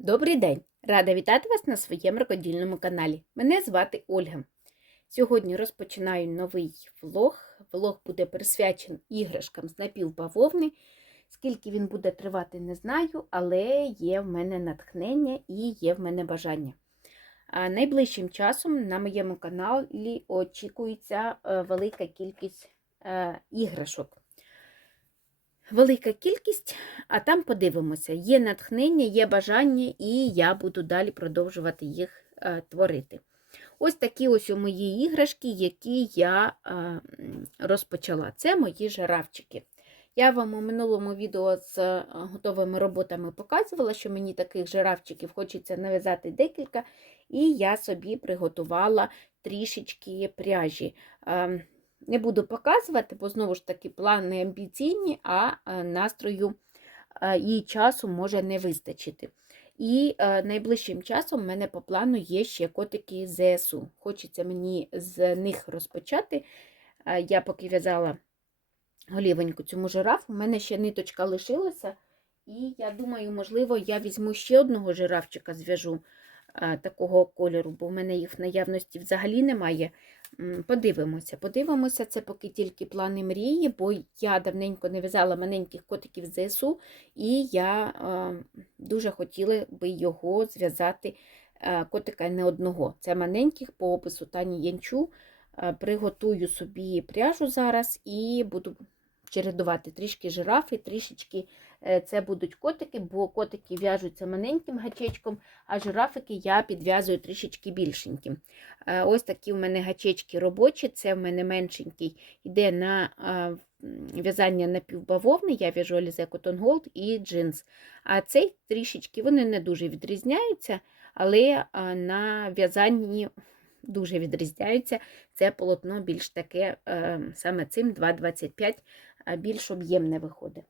Добрий день! Рада вітати вас на своєму рукодільному каналі. Мене звати Ольга. Сьогодні розпочинаю новий влог. Влог буде присвячений іграшкам з напівбавовни. Скільки він буде тривати, не знаю, але є в мене натхнення і є в мене бажання. А найближчим часом на моєму каналі очікується е, велика кількість е, іграшок. Велика кількість, а там подивимося. Є натхнення, є бажання, і я буду далі продовжувати їх е, творити. Ось такі ось у мої іграшки, які я е, розпочала. Це мої жирафчики. Я вам у минулому відео з е, готовими роботами показувала, що мені таких жирафчиків хочеться нав'язати декілька, і я собі приготувала трішечки пряжі. Не буду показувати, бо знову ж таки плани амбіційні, а настрою і часу може не вистачити. І е, найближчим часом в мене по плану є ще котики ЗСУ. Хочеться мені з них розпочати. Е, Я поки в'язала голівеньку цьому жирафу, у мене ще ниточка лишилася. І я думаю, можливо, я візьму ще одного жирафчика, зв'яжу е, такого кольору, бо в мене їх в наявності взагалі немає. Подивимося, подивимося, це поки тільки плани мрії, бо я давненько не в'язала маленьких котиків ЗСУ, і я е, дуже хотіла би його зв'язати е, котика не одного. Це маленьких по опису Тані Янчу. Е, Приготую собі пряжу зараз і буду чередувати трішки жирафи, трішечки це будуть котики, бо котики в'яжуться маленьким гачечком, а жирафики я підв'язую трішечки більшеньким. Е, Ось такі в мене гачечки робочі, це в мене меншенький, йде на е, в'язання напівбавовни, я в'яжу Alize Cotton Gold і джинс. А цей трішечки вони не дуже відрізняються, але е, на в'язанні дуже відрізняються. Це полотно більш таке, е, саме цим 2,25 більш об'ємне виходить.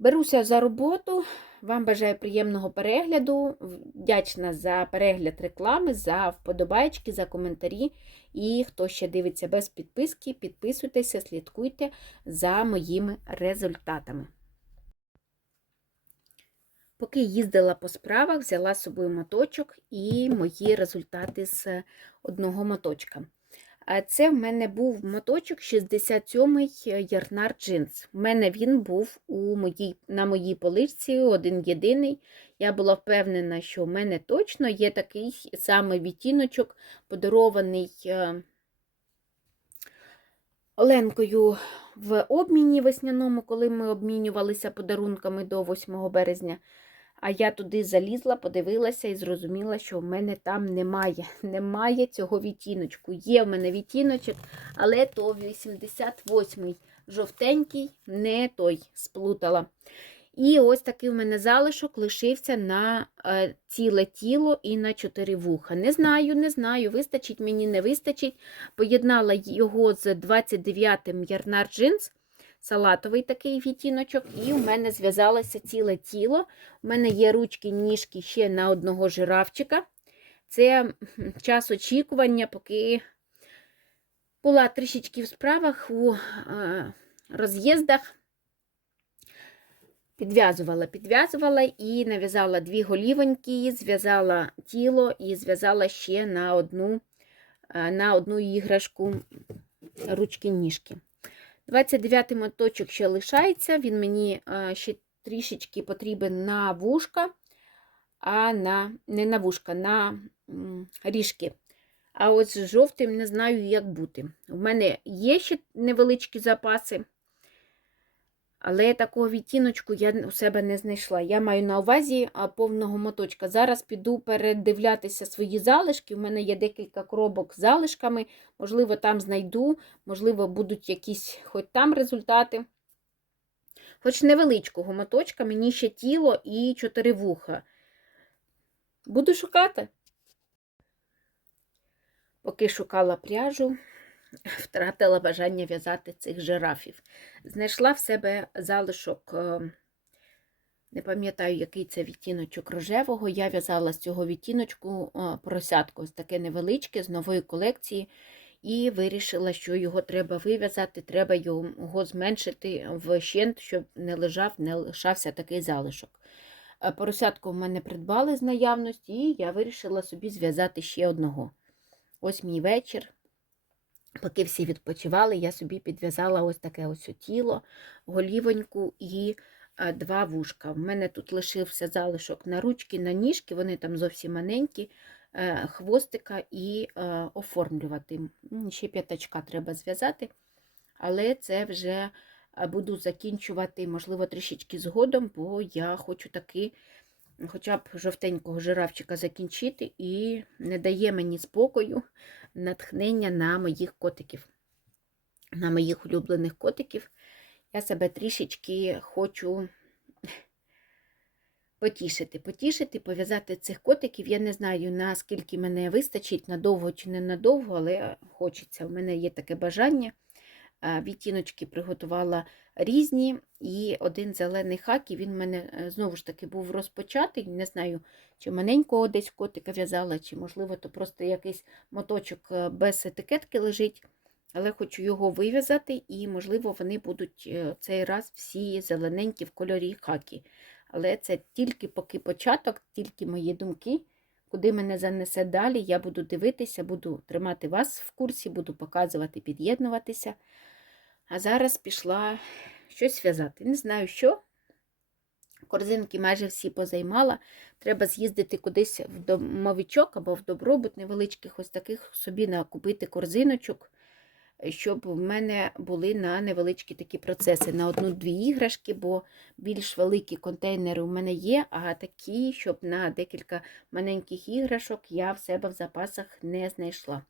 Беруся за роботу. Вам бажаю приємного перегляду. Вдячна за перегляд реклами, за вподобайки, за коментарі. І хто ще дивиться без підписки, підписуйтеся, слідкуйте за моїми результатами. Поки їздила по справах, взяла з собою моточок і мої результати з одного моточка. Це в мене був моточок 67-й Ярнар джинс. У мене він був у моїй, на моїй поличці один єдиний. Я була впевнена, що в мене точно є такий самий відтіночок, подарований е, Оленкою в обміні весняному, коли ми обмінювалися подарунками до 8 березня. А я туди залізла, подивилася і зрозуміла, що в мене там немає. Немає цього відтіночку. Є в мене відтіночок, але то 88-й жовтенький, не той сплутала. І ось такий в мене залишок лишився на е, ціле тіло і на чотири вуха. Не знаю, не знаю, вистачить мені, не вистачить. Поєднала його з 29-м Ярнар джинс салатовий такий відтіночок, і у мене зв'язалося ціле тіло. У мене є ручки, ніжки ще на одного жирафчика. Це час очікування, поки була трішечки в справах у е, роз'їздах. Підв'язувала, підв'язувала і нав'язала дві голівоньки, зв'язала тіло і зв'язала ще на одну, е, на одну іграшку ручки-ніжки. 29-й моточок ще лишається, він мені ще трішечки потрібен на вушка, а на, не на вушка, на ріжки. А ось з жовтим не знаю, як бути. У мене є ще невеличкі запаси, але такого відтіночку я у себе не знайшла. Я маю на увазі повного моточка. Зараз піду передивлятися свої залишки. У мене є декілька коробок з залишками. Можливо, там знайду, можливо, будуть якісь хоч там результати. Хоч невеличкого моточка, мені ще тіло і чотири вуха. Буду шукати. Поки шукала пряжу, втратила бажання в'язати цих жирафів. Знайшла в себе залишок, е, не пам'ятаю, який це відтіночок рожевого. Я в'язала з цього відтіночку е, поросятку, ось таке невеличке з нової колекції, і вирішила, що його треба вив'язати, треба його зменшити вщент, щоб не лежав, не лишався такий залишок. Е, Поросятку в мене придбали з наявності, і я вирішила собі зв'язати ще одного. Ось мій вечір. Поки всі відпочивали, я собі підв'язала ось таке ось тіло, голівоньку і два вушка. В мене тут лишився залишок на ручки, на ніжки, вони там зовсім маленькі, е, хвостика і е, оформлювати. Ще п'ятачка треба зв'язати, але це вже е, буду закінчувати, можливо, трішечки згодом, бо я хочу таки хоча б жовтенького жирафчика закінчити і не дає мені спокою натхнення на моїх котиків, на моїх улюблених котиків. Я себе трішечки хочу потішити, потішити, пов'язати цих котиків. Я не знаю, наскільки мене вистачить, надовго чи не надовго, але хочеться. У мене є таке бажання. А, Відтіночки приготувала різні, і один зелений хакі, він в мене е, знову ж таки був розпочатий. Не знаю, чи маленького десь котика в'язала, чи, можливо, то просто якийсь моточок е, без етикетки лежить. Але хочу його вив'язати, і, можливо, вони будуть е, цей раз всі зелененькі в кольорі хакі. Але це тільки поки початок, тільки мої думки. Куди мене занесе далі, я буду дивитися, буду тримати вас в курсі, буду показувати, під'єднуватися. А зараз пішла щось в'язати. Не знаю що. Корзинки майже всі позаймала. Треба з'їздити кудись в домовичок або в добробут невеличких ось таких собі накупити корзиночок, щоб в мене були на невеличкі такі процеси, на одну-дві іграшки, бо більш великі контейнери у мене є, а такі, щоб на декілька маленьких іграшок я в себе в запасах не знайшла.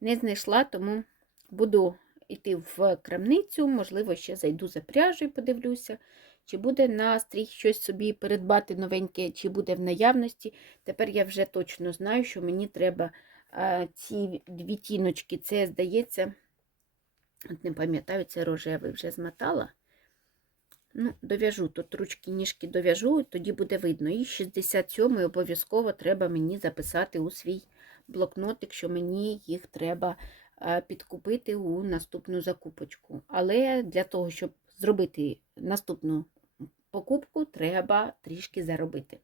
Не знайшла, тому буду йти в крамницю, можливо, ще зайду за пряжею, подивлюся, чи буде настрій щось собі передбати новеньке, чи буде в наявності. Тепер я вже точно знаю, що мені треба ці дві тіночки. Це, здається, от не пам'ятаю, це рожевий вже змотала. Ну, дов'яжу тут ручки, ніжки дов'яжу, тоді буде видно. І 67-й обов'язково треба мені записати у свій блокнотик, що мені їх треба підкупити у наступну закупочку. Але для того, щоб зробити наступну покупку, треба трішки заробити.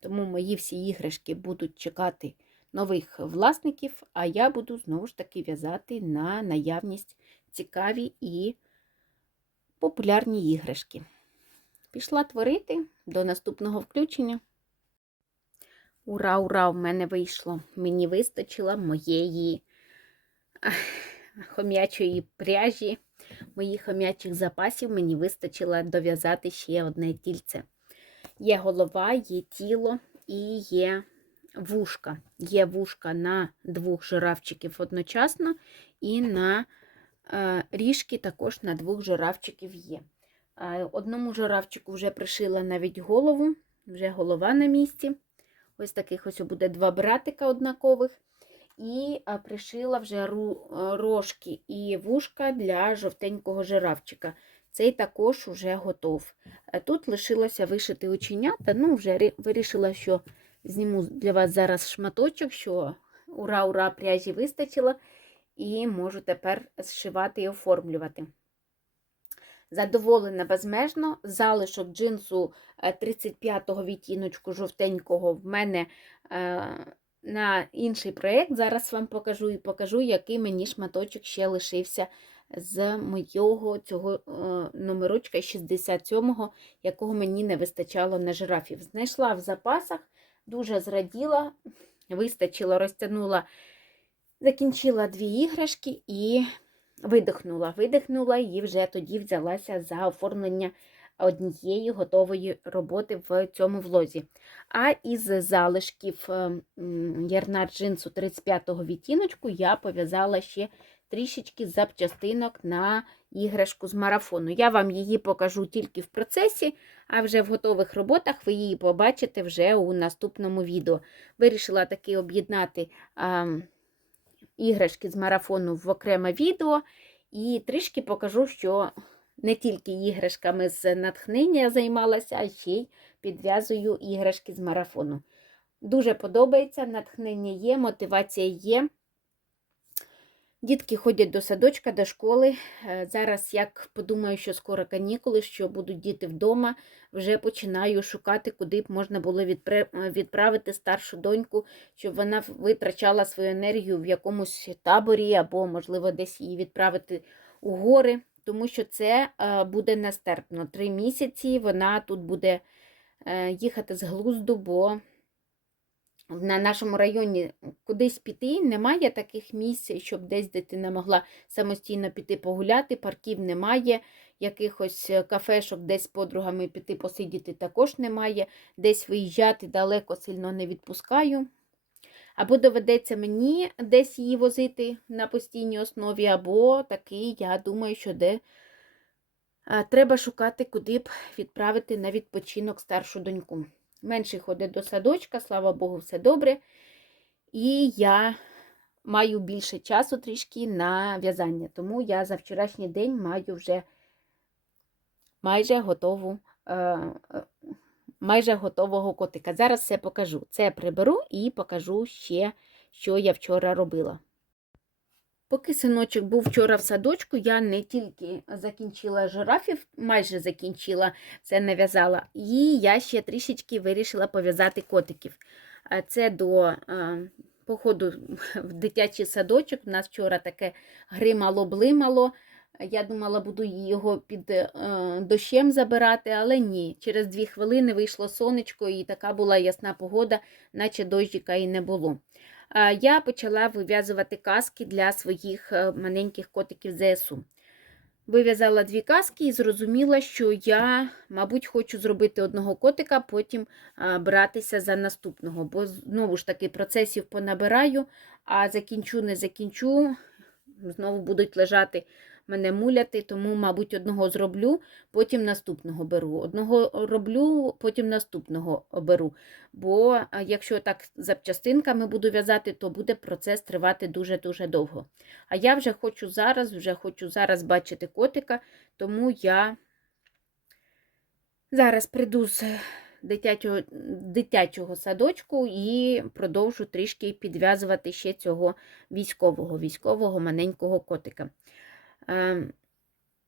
Тому мої всі іграшки будуть чекати нових власників, а я буду знову ж таки в'язати на наявність цікаві і популярні іграшки. Пішла творити до наступного включення. Ура, ура! В мене вийшло. Мені вистачило моєї хом'ячої пряжі, моїх хом'ячих запасів мені вистачило дов'язати ще одне тільце. Є голова, є тіло і є вушка. Є вушка на двох жирафчиків одночасно, і на е, ріжки також на двох жирафчиків є. Е, Одному жирафчику вже пришила навіть голову, вже голова на місці. Ось таких ось буде два братика однакових. І е, пришила вже е, рожки і вушка для жовтенького жирафчика. Цей також вже готов. Е, Тут лишилося вишити оченята. Ну, вже вирішила, що зніму для вас зараз шматочок, що ура-ура, пряжі вистачило, і можу тепер зшивати і оформлювати. Задоволена безмежно. Залишок джинсу е, 35-го відтіночку жовтенького в мене е, на інший проєкт. Зараз вам покажу і покажу, який мені шматочок ще лишився з моєго цього е, номерочка 67-го, якого мені не вистачало на жирафів. Знайшла в запасах, дуже зраділа, вистачило, розтягнула, закінчила дві іграшки і видихнула. Видихнула і вже тоді взялася за оформлення однієї готової роботи в цьому влозі. А із залишків е, ярна джинсу 35-го відтіночку я пов'язала ще трішечки запчастинок на іграшку з марафону. Я вам її покажу тільки в процесі, а вже в готових роботах ви її побачите вже у наступному відео. Вирішила таки об'єднати іграшки з марафону в окреме відео і трішки покажу, що не тільки іграшками з натхнення займалася, а ще й підв'язую іграшки з марафону. Дуже подобається, натхнення є, мотивація є. Дітки ходять до садочка, до школи. Е, Зараз, як подумаю, що скоро канікули, що будуть діти вдома, вже починаю шукати, куди б можна було е, відправити старшу доньку, щоб вона витрачала свою енергію в якомусь таборі або, можливо, десь її відправити у гори, тому що це е, буде нестерпно. Три місяці вона тут буде е, їхати з глузду, бо на нашому районі кудись піти, немає таких місць, щоб десь дитина могла самостійно піти погуляти, парків немає, якихось е, кафешок, десь з подругами піти посидіти також немає, десь виїжджати далеко сильно не відпускаю. Або доведеться мені десь її возити на постійній основі, або таки, я думаю, що де треба шукати, куди б відправити на відпочинок старшу доньку. Менший ходить до садочка, слава Богу, все добре. І я маю більше часу трішки на в'язання. Тому я за вчорашній день маю вже майже готову. Майже готового котика. Зараз все покажу. Це приберу і покажу ще, що я вчора робила. Поки синочок був вчора в садочку, я не тільки закінчила жирафів, майже закінчила, все нав'язала, і я ще трішечки вирішила пов'язати котиків. Це до походу в дитячий садочок. У нас вчора таке гримало-блимало. Я думала, буду його під е, дощем забирати, але ні. Через дві хвилини вийшло сонечко, і така була ясна погода, наче дощика і не було. Я почала вив'язувати каски для своїх е, маленьких котиків ЗСУ. Вив'язала дві каски і зрозуміла, що я, мабуть, хочу зробити одного котика, потім братися за наступного, бо знову ж таки процесів понабираю, а закінчу, не закінчу, знову будуть лежати мене муляти, тому, мабуть, одного зроблю, потім наступного беру. Одного роблю, потім наступного беру. Бо якщо так запчастинками буду в'язати, то буде процес тривати дуже-дуже довго. А я вже хочу зараз, вже хочу зараз бачити котика, тому я зараз прийду з дитячого, дитячого садочку і продовжу трішки підв'язувати ще цього військового, військового маленького котика. Ем,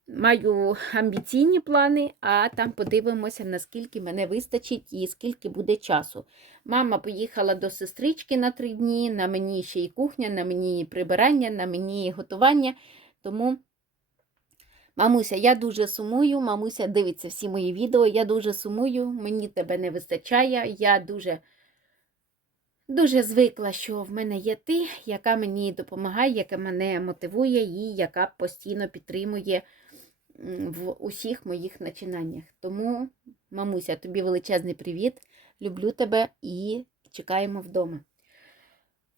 Маю амбіційні плани, а там подивимося, наскільки мене вистачить і скільки буде часу. Мама поїхала до сестрички на три дні, на мені ще й кухня, на мені і прибирання, на мені і готування. Тому, мамуся, я дуже сумую, мамуся дивиться всі мої відео, я дуже сумую, мені тебе не вистачає, я дуже. Дуже звикла, що в мене є ти, яка мені допомагає, яка мене мотивує і яка постійно підтримує в усіх моїх начинаннях. Тому, мамуся, тобі величезний привіт. Люблю тебе і чекаємо вдома.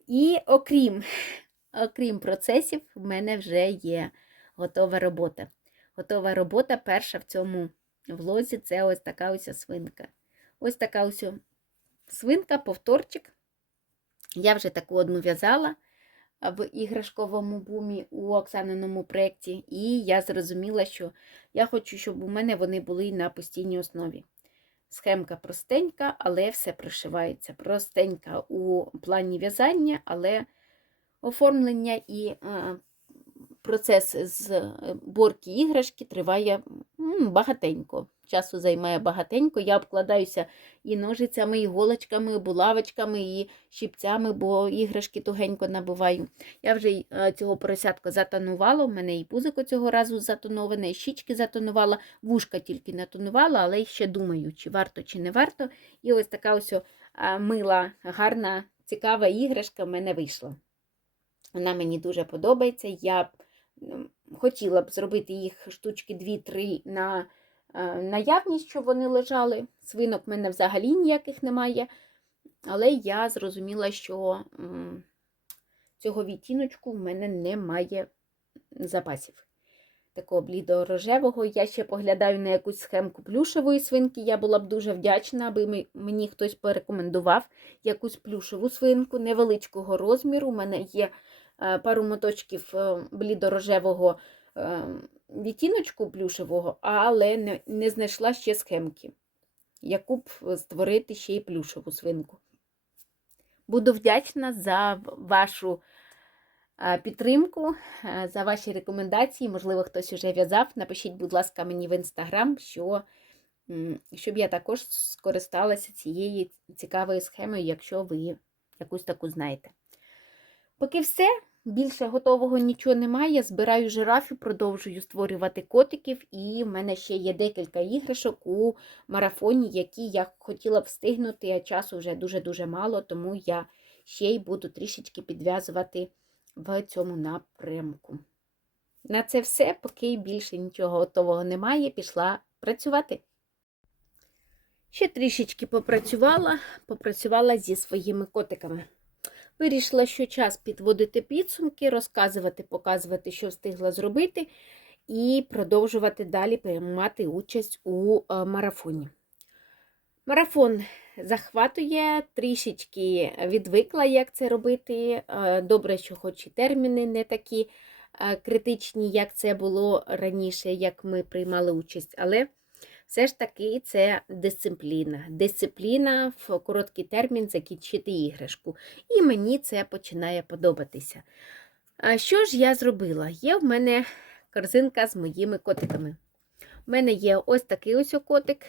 І окрім, окрім процесів, в мене вже є готова робота. Готова робота перша в цьому влозі це ось така ось свинка. Ось така ось свинка, повторчик. Я вже таку одну в'язала в іграшковому бумі у Оксаниному проєкті, і я зрозуміла, що я хочу, щоб у мене вони були на постійній основі. Схемка простенька, але все прошивається. Простенька у плані в'язання, але оформлення і процес з борки іграшки триває багатенько. Часу займає багатенько. Я обкладаюся і ножицями, і голочками, і булавочками, і щипцями, бо іграшки тугенько набиваю. Я вже е, цього поросятка затонувала, у мене і пузико цього разу затоноване, і щічки затонувала, вушка тільки натонувала, але ще думаю, чи варто, чи не варто. І ось така ось мила, гарна, цікава іграшка в мене вийшла. Вона мені дуже подобається. Я хотіла б зробити їх штучки 2-3 на е, наявність, щоб вони лежали. Свинок в мене взагалі ніяких немає. Але я зрозуміла, що цього відтіночку в мене немає запасів. Такого блідо-рожевого. Я ще поглядаю на якусь схемку плюшевої свинки. Я була б дуже вдячна, аби мені хтось порекомендував якусь плюшеву свинку невеличкого розміру. У мене є пару моточків е, блідо-рожевого е, відтіночку плюшевого, але не, не знайшла ще схемки, яку б створити ще й плюшеву свинку. Буду вдячна за вашу е, підтримку, е, за ваші рекомендації. Можливо, хтось вже в'язав. Напишіть, будь ласка, мені в інстаграм, що, щоб я також скористалася цією цікавою схемою, якщо ви якусь таку знаєте. Поки все. Більше готового нічого немає. Збираю жирафів, продовжую створювати котиків, і в мене ще є декілька іграшок у марафоні, які я хотіла б встигнути, а часу вже дуже-дуже мало, тому я ще й буду трішечки підв'язувати в цьому напрямку. На це все, поки більше нічого готового немає, пішла працювати. Ще трішечки попрацювала, попрацювала зі своїми котиками. Вирішила, що час підводити підсумки, розказувати, показувати, що встигла зробити, і продовжувати далі приймати участь у е, марафоні. Марафон захватує, трішечки відвикла, як це робити. Е, Добре, що хоч і терміни не такі е, критичні, як це було раніше, як ми приймали участь, але все ж таки це дисципліна. Дисципліна в короткий термін закінчити іграшку. І мені це починає подобатися. А що ж я зробила? Є в мене корзинка з моїми котиками. У мене є ось такий ось котик.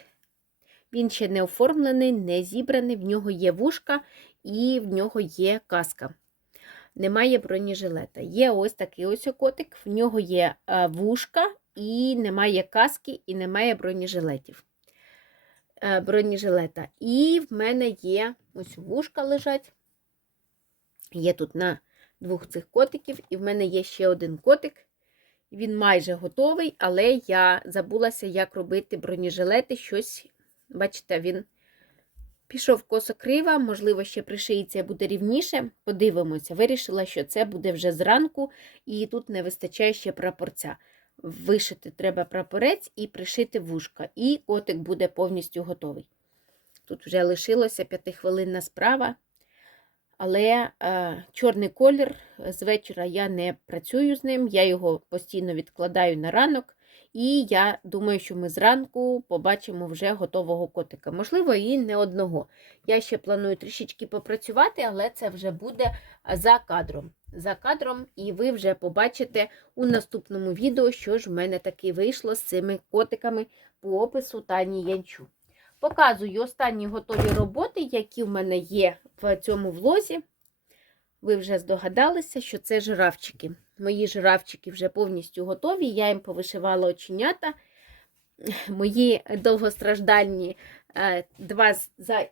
Він ще не оформлений, не зібраний, в нього є вушка і в нього є каска. Немає бронежилета. Є ось такий ось котик, в нього є е, вушка і немає каски, і немає бронежилетів. Е, бронежилета. І в мене є ось вушка лежать. Є тут на двох цих котиків, і в мене є ще один котик. Він майже готовий, але я забулася, як робити бронежилети. Щось, бачите, він пішов косо крива, можливо, ще пришиється буде рівніше. Подивимося. Вирішила, що це буде вже зранку, і тут не вистачає ще прапорця. Вишити треба прапорець і пришити вушка, і котик буде повністю готовий. Тут вже лишилося п'ятихвилинна справа. Але е, чорний колір з вечора я не працюю з ним, я його постійно відкладаю на ранок, і я думаю, що ми зранку побачимо вже готового котика. Можливо, і не одного. Я ще планую трішечки попрацювати, але це вже буде за кадром. За кадром, і ви вже побачите у наступному відео, що ж в мене таки вийшло з цими котиками по опису Тані Янчу. Показую останні готові роботи, які в мене є в цьому влозі. Ви вже здогадалися, що це жирафчики. Мої жирафчики вже повністю готові. Я їм повишивала оченята. Мої довгостраждальні е, два,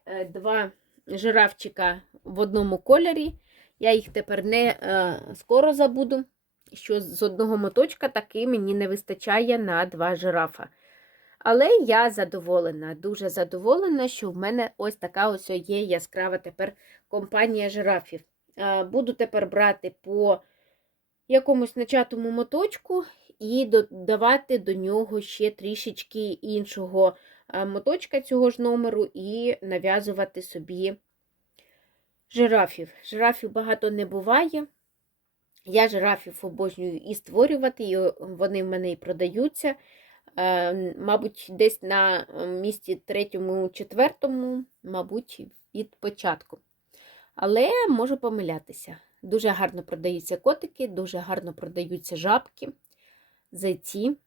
е, два жирафчика в одному кольорі. Я їх тепер не е, скоро забуду, що з одного моточка таки мені не вистачає на два жирафа. Але я задоволена, дуже задоволена, що в мене ось така ось є яскрава тепер компанія жирафів. Буду тепер брати по якомусь начатому моточку і додавати до нього ще трішечки іншого моточка цього ж номеру, і нав'язувати собі жирафів. Жирафів багато не буває. Я жирафів обожнюю і створювати, і вони в мене і продаються. Е, мабуть, десь на місці третьому, четвертому, мабуть, від початку. Але можу помилятися. Дуже гарно продаються котики, дуже гарно продаються жабки, зайці.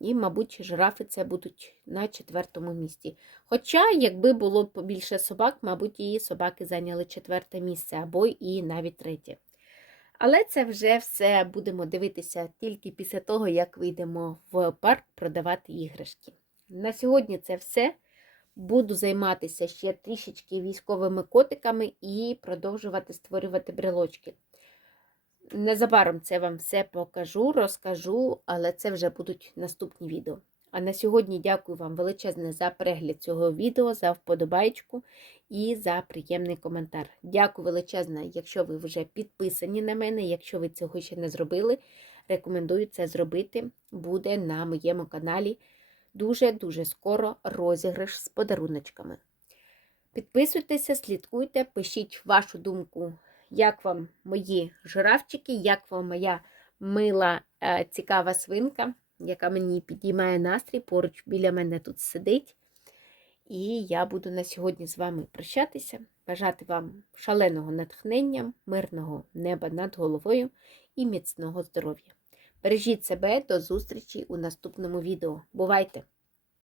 І, мабуть, жирафи це будуть на четвертому місці. Хоча, якби було побільше собак, мабуть, і собаки зайняли четверте місце або і навіть третє. Але це вже все будемо дивитися тільки після того, як вийдемо в парк продавати іграшки. На сьогодні це все. Буду займатися ще трішечки військовими котиками і продовжувати створювати брелочки. Незабаром це вам все покажу, розкажу, але це вже будуть наступні відео. А на сьогодні дякую вам величезне за перегляд цього відео, за вподобайку і за приємний коментар. Дякую величезне, якщо ви вже підписані на мене, якщо ви цього ще не зробили, рекомендую це зробити. Буде на моєму каналі дуже-дуже скоро розіграш з подаруночками. Підписуйтеся, слідкуйте, пишіть вашу думку, як вам мої жирафчики, як вам моя мила, е, цікава свинка яка мені підіймає настрій, поруч біля мене тут сидить. І я буду на сьогодні з вами прощатися, бажати вам шаленого натхнення, мирного неба над головою і міцного здоров'я. Бережіть себе до зустрічі у наступному відео. Бувайте!